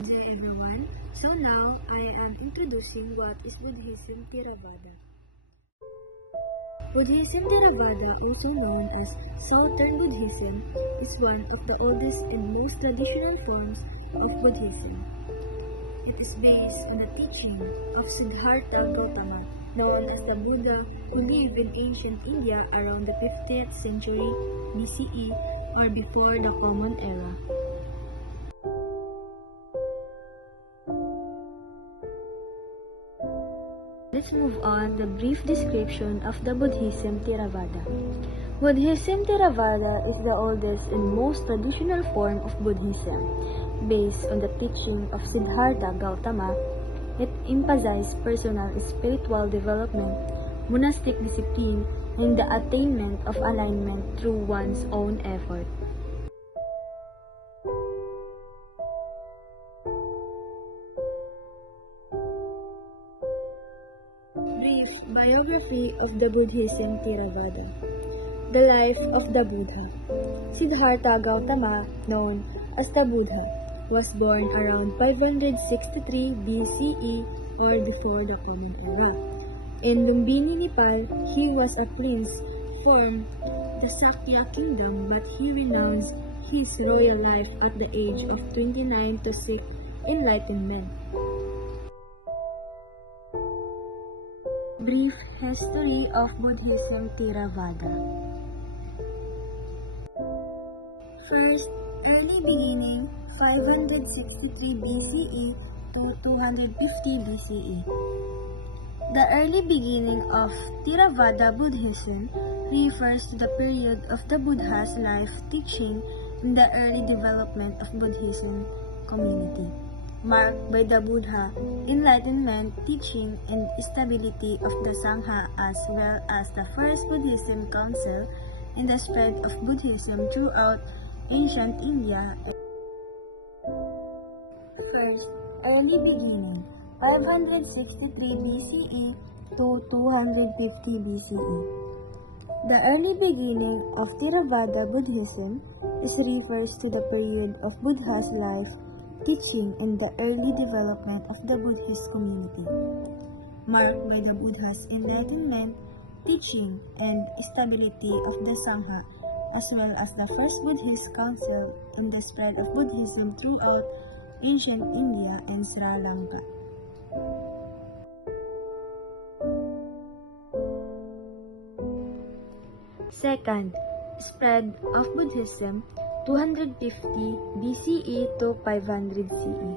Hi everyone, so now I am introducing what is Buddhism Theravada. Buddhism Theravada, also known as Southern Buddhism, is one of the oldest and most traditional forms of Buddhism. It is based on the teaching of Siddhartha Gautama, known as the Buddha, who lived in ancient India around the 50th century BCE or before the Common Era. Let's move on to the brief description of the Buddhism Theravada. Buddhism Theravada is the oldest and most traditional form of Buddhism. Based on the teaching of Siddhartha Gautama, it emphasizes personal spiritual development, monastic discipline, and the attainment of alignment through one's own effort. Brief biography of the Buddhism Theravada. The life of the Buddha. Siddhartha Gautama, known as the Buddha, was born around 563 BCE or before the Common Era. In Lumbini, Nepal, he was a prince from the Sakya kingdom, but he renounced his royal life at the age of 29 to seek enlightenment. Brief history of Buddhism Theravada. First, early beginning 563 BCE to 250 BCE. The early beginning of Theravada Buddhism refers to the period of the Buddha's life teaching in the early development of Buddhism community, marked by the Buddha enlightenment teaching and stability of the Sangha, as well as the First Buddhism Council and the spread of Buddhism throughout ancient India. First, early beginning 563 BCE to 250 BCE. The early beginning of Theravada Buddhism refers to the period of Buddha's life teaching in the early development of the Buddhist community, marked by the Buddha's enlightenment, teaching, and stability of the Sangha, as well as the First Buddhist Council and the spread of Buddhism throughout ancient India and Sri Lanka. Second, spread of Buddhism 250 BCE to 500 CE.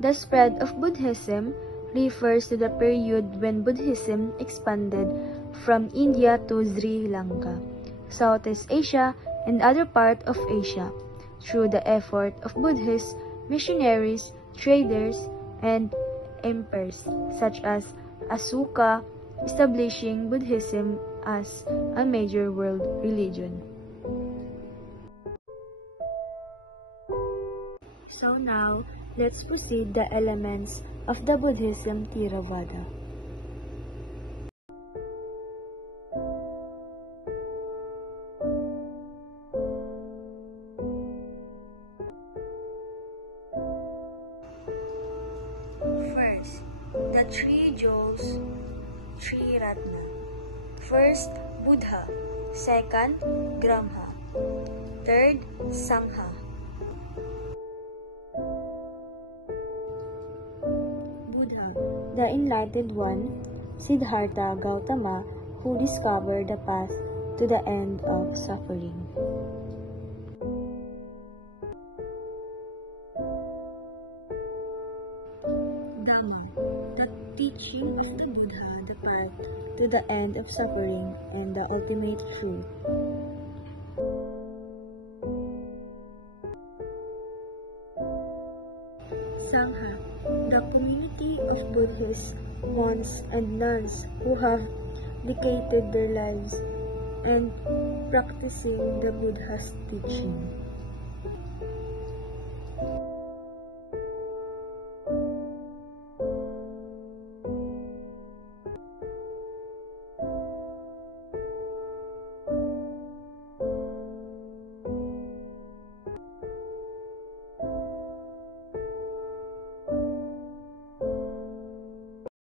The spread of Buddhism refers to the period when Buddhism expanded from India to Sri Lanka, Southeast Asia, and other parts of Asia through the effort of Buddhist missionaries, traders, and emperors such as Ashoka, establishing Buddhism as a major world religion. So now, let's proceed the elements of the Buddhism Theravada. First, the three jewels, three Ratna. First, Buddha. Second, Brahma. Third, Sangha. Buddha, the enlightened one, Siddhartha Gautama, who discovered the path to the end of suffering. The teaching of the Buddha, the path to the end of suffering and the ultimate truth. Sangha, the community of Buddhists, monks, and nuns who have dedicated their lives and practicing the Buddha's teaching.